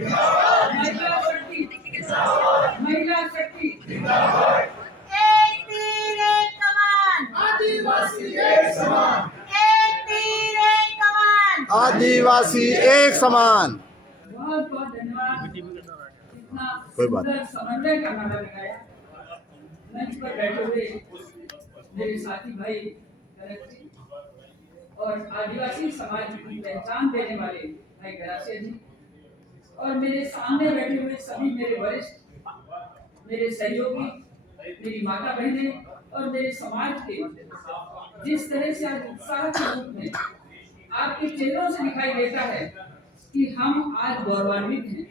महिला शक्ति, महिला शक्ति। एक तीर एक कमान, आदिवासी एक समान, एक तीर एक कमान। आदिवासी एक समान। बहुत बहुत धन्यवाद। इतना कोई बात सुंदर समन्वय का नारा लगाया। मंच पर बैठे हुए मेरे साथी भाई भरत जी और आदिवासी समाज की पहचान देने वाले भाई गरासिया जी और मेरे सामने बैठे हुए सभी मेरे वरिष्ठ, मेरे सहयोगी, मेरी माता बहनें और मेरे समाज के जिस तरह से आज उत्साह के रूप में आपके चेहरों से दिखाई देता है कि हम आज गौरवान्वित हैं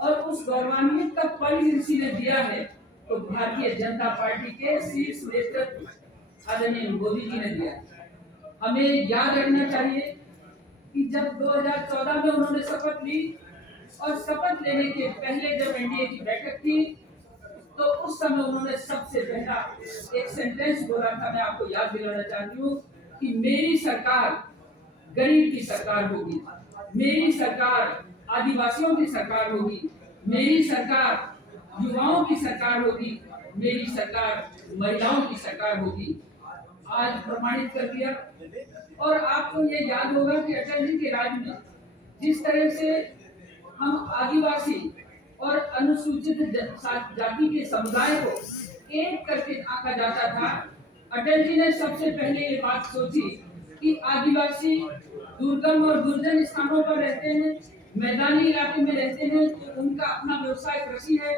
और उस गौरवान्वित का पल किसी ने दिया है तो भारतीय जनता पार्टी के शीर्ष नेतृत्व आदरणीय मोदी जी ने दिया। हमें याद रखना चाहिए कि जब 2014 में उन्होंने शपथ ली और शपथ लेने के पहले जब एनडीए की बैठक थी तो उस समय उन्होंने सबसे पहला एक सेंटेंस बोला था, मैं आपको याद दिलाना चाहती हूँ कि मेरी सरकार गरीब की सरकार होगी, मेरी सरकार आदिवासियों की सरकार होगी, मेरी सरकार युवाओं की सरकार होगी, मेरी सरकार महिलाओं की सरकार होगी। आज प्रमाणित कर दिया। और आपको ये याद होगा कि अटल जी के राज में जिस तरह से हम आदिवासी और अनुसूचित जाति के समुदाय को एक करके आंका जाता था, अटल जी ने सबसे पहले ये बात सोची कि आदिवासी दुर्गम और दुर्जन स्थानों पर रहते हैं, मैदानी इलाके में रहते हैं, तो उनका अपना व्यवसाय कृषि है।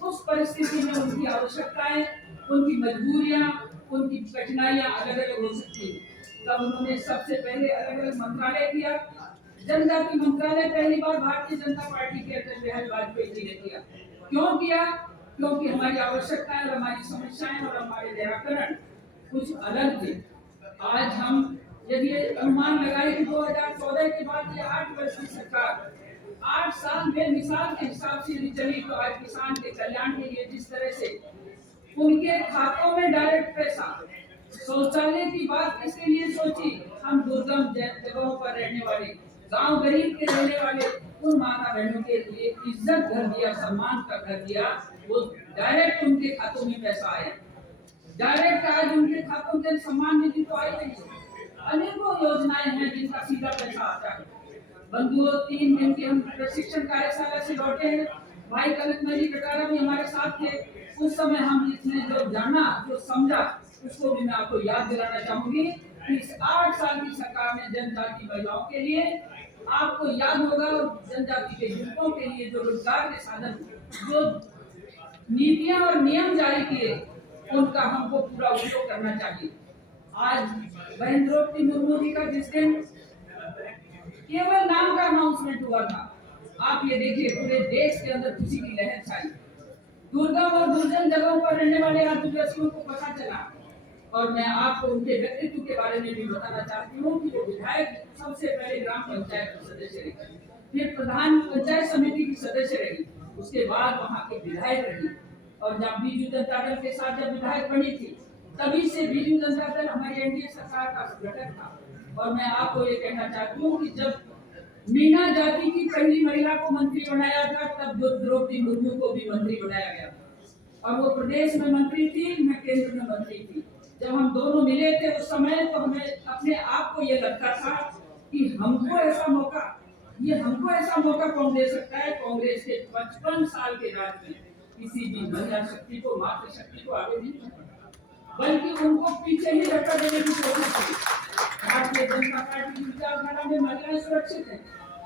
उस परिस्थिति में उनकी आवश्यकताएं, उनकी मजबूरियां, उनकी कठिनाइयां अलग अलग हो सकती है। तब उन्होंने सबसे पहले अलग अलग मंत्रालय किया। जनजाति मंत्रालय पहली बार भारतीय जनता पार्टी के अटल बिहारी वाजपेयी जी ने किया। क्यों किया? क्योंकि हमारी आवश्यकताएं और हमारी समस्याएं और हमारे निराकरण कुछ अलग थे। आज हम यदि अनुमान लगाए कि 2014 के बाद ये 8 वर्ष की सरकार 8 साल में मिसाल के हिसाब से यदि चली तो आज किसान के कल्याण के लिए जिस तरह से उनके खातों में डायरेक्ट पैसा, शौचालय की बात किसके लिए सोची, हम दुर्गम जगहों पर रहने वाले, गांव गरीब के रहने वाले उन माता बहनों के लिए इज्जत घर दिया, सम्मान का घर दिया, वो डायरेक्ट उनके खातों में पैसा आया। डायरेक्ट आज उनके खातों के सम्मान निधि तो आई नहीं, अनेकों योजनाएं हैं जिनका सीधा पैसा आता है। बंधुओं, 3 दिन की हम प्रशिक्षण कार्यशाला से लौटे हैं। भाई कनकमणि कटारा भी हमारे साथ थे। उस समय हम इसने जो जाना, जो समझा, उसको भी मैं आपको याद दिलाना चाहूंगी कि इस 8 साल की सरकार ने जनजाति महिलाओं के लिए, आपको याद होगा, जनजाति के युवकों के लिए जो रोजगार के साधन, जो नीतियां और नियम जारी किए, उनका हमको पूरा उपयोग करना चाहिए। आज बहन द्रौपदी मुर्मू जी का जिस दिन केवल नाम का अनाउंसमेंट हुआ था, आप ये देखिए पूरे देश के अंदर खुशी की लहर छाई। दुर्गम और दुर्जन जगहों पर रहने वाले आदिवासियों को पता चला। और मैं आपको उनके व्यक्तित्व के बारे में भी बताना चाहती हूँ कि वो विधायक सबसे पहले ग्राम पंचायत की सदस्य रही, फिर प्रधान पंचायत समिति की सदस्य रही, उसके बाद वहाँ के विधायक रही। और जब बीजू जनता दल के साथ जब विधायक बनी थी, तभी से बीजू जनता दल हमारी एनडीए सरकार का घटक था। और मैं आपको ये कहना चाहती हूँ कि जब मीना जाति की पहली महिला को मंत्री बनाया था, तब द्रौपदी मुर्मू को भी मंत्री बनाया गया और वो प्रदेश में मंत्री थी, मैं केंद्र में मंत्री थी। जब हम दोनों मिले थे उस समय, तो हमें अपने आप को ये लगता था कि हमको ऐसा मौका कौन दे सकता है। कांग्रेस के 55 साल के राज में किसी भी महिला शक्ति को, मातृशक्ति को आगे नहीं बढ़ा, बल्कि उनको पीछे ही धक्का देने की कोशिश की। भारतीय जनता पार्टी की विचारधारा में महिलाएं सुरक्षित है,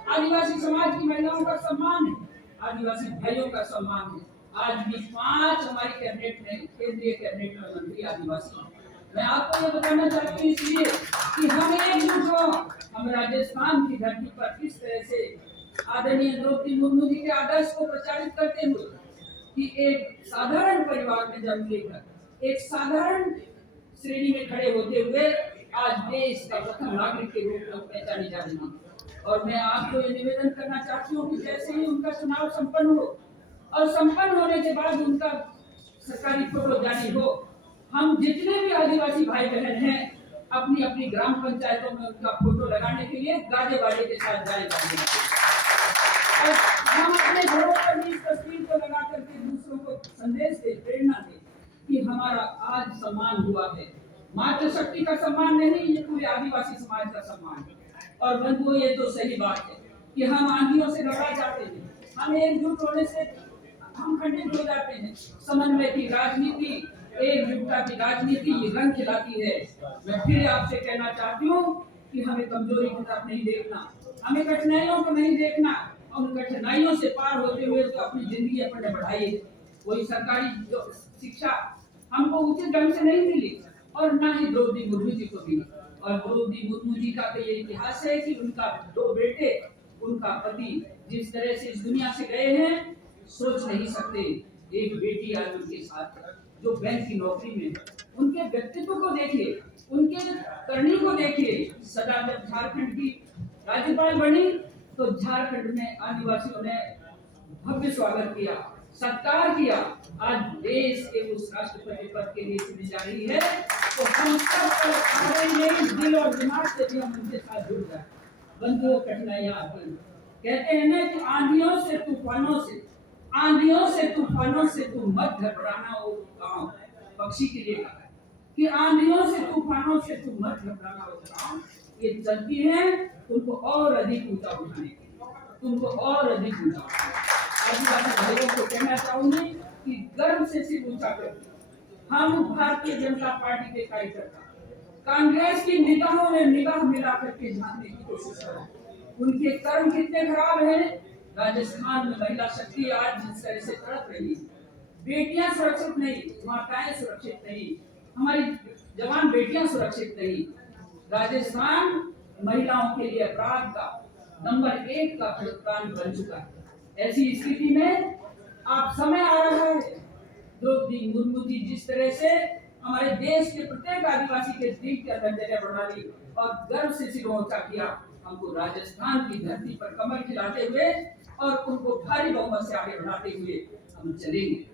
आदिवासी समाज की महिलाओं का सम्मान है, आदिवासी भाइयों का सम्मान है। आज भी 5 हमारी कैबिनेट में, केंद्रीय कैबिनेट में मंत्री आदिवासी हैं। मैं आपको ये बताना चाहती हूँ इसलिए कि हम एकजुट हो। हम राजस्थान की धरती पर किस तरह से आदरणीय द्रौपदी मुर्मू जी के आदर्श को प्रचारित करते हुए कि एक साधारण परिवार में जन्म लेकर एक साधारण श्रेणी में खड़े होते हुए आज देश का प्रथम नागरिक के रूप में पहचानी जा रही है। और मैं आपको ये निवेदन करना चाहती हूँ कि जैसे ही उनका चुनाव संपन्न हो और संपन्न होने के बाद उनका सरकारी फोटो जारी हो, हम जितने भी आदिवासी भाई बहन हैं अपनी अपनी ग्राम पंचायतों में उनका फोटो लगाने के लिए गाजे बाजे के साथ जाएंगे। हम अपने घरों पर भी इस तस्वीर को लगा करके दूसरों को संदेश दे, प्रेरणा दे कि हमारा आज सम्मान हुआ है। मातृशक्ति का सम्मान नहीं, ये पूरे आदिवासी समाज का सम्मान है। और बंधुओं, ये तो सही बात है कि हम आंधियों से घबरा जाते हैं, हम एकजुट होने से हम खंडित हो जाते हैं। समन्वय की राजनीति, एकजुटता की राजनीति ये रंग खिलाती है। मैं फिर आपसे कहना चाहती हूँ कि हमें कमजोरी की तरफ नहीं देखना, हमें कठिनाइयों को नहीं देखना, और उन कठिनाइयों से पार होते हुए तो अपनी जिंदगी अपने बढ़ाइए। वही सरकारी जो शिक्षा हमको उचित ढंग से नहीं मिली, और ना ही द्रौपदी मुर्मू जी को मिली। और द्रौपदी मुर्मू जी का तो ये इतिहास है कि उनका 2 बेटे, उनका पति जिस तरह से इस दुनिया से गए हैं, सोच नहीं सकते। एक बेटी आज उनके साथ है जो बैंक की नौकरी में है। उनके व्यक्तित्व को देखिए, उनके करनी को देखिए। सदा जब झारखंड की राज्यपाल बनी तो झारखंड में आदिवासियों ने भव्य स्वागत किया, सत्कार किया। आज देश के उस राष्ट्रपति पद के लिए चुनी जा रही है, तो हम सब हमारे दिल और दिमाग से भी हम उनके साथ जुड़ जाए। बंधुओं, कठिनाइयां आती हैं, कहते हैं ना कि आंधियों से तूफानों से, आंधियों से तूफानों से तू मत घबराना। वो गाँव पक्षी के लिए कहा है कि आंधियों से तूफानों से तू मत घबराना। वो गाँव ये चलती है तुमको और अधिक ऊंचा उठाने के लिए, तुमको और अधिक ऊंचा। आदिवासी भाइयों को कहना चाहूंगी कि गर्व से सिर ऊंचा करके हम भारतीय जनता पार्टी के कार्यकर्ता कांग्रेस की निगाहों में निगाह मिला करके जानने की कोशिश करें उनके कर्म कितने खराब हैं। राजस्थान में महिला शक्ति आज जिस तरह से तड़प रही है, बेटियां सुरक्षित नहीं, माताएं सुरक्षित नहीं, हमारी जवान बेटियां सुरक्षित नहीं। राजस्थान महिलाओं के लिए अपराध का नंबर 1 का प्रांत बन चुका है। ऐसी स्थिति में आप समय आ रहा है, द्रौपदी मुर्मू जी जिस तरह से हमारे देश के प्रत्येक आदिवासी के दिल के अंदर जगह बढ़ा ली और गर्व से सिर ऊंचा किया, हमको राजस्थान की धरती पर कमल खिलाते हुए और उनको भारी बहुमत से आगे बढ़ाते हुए हम चलेंगे।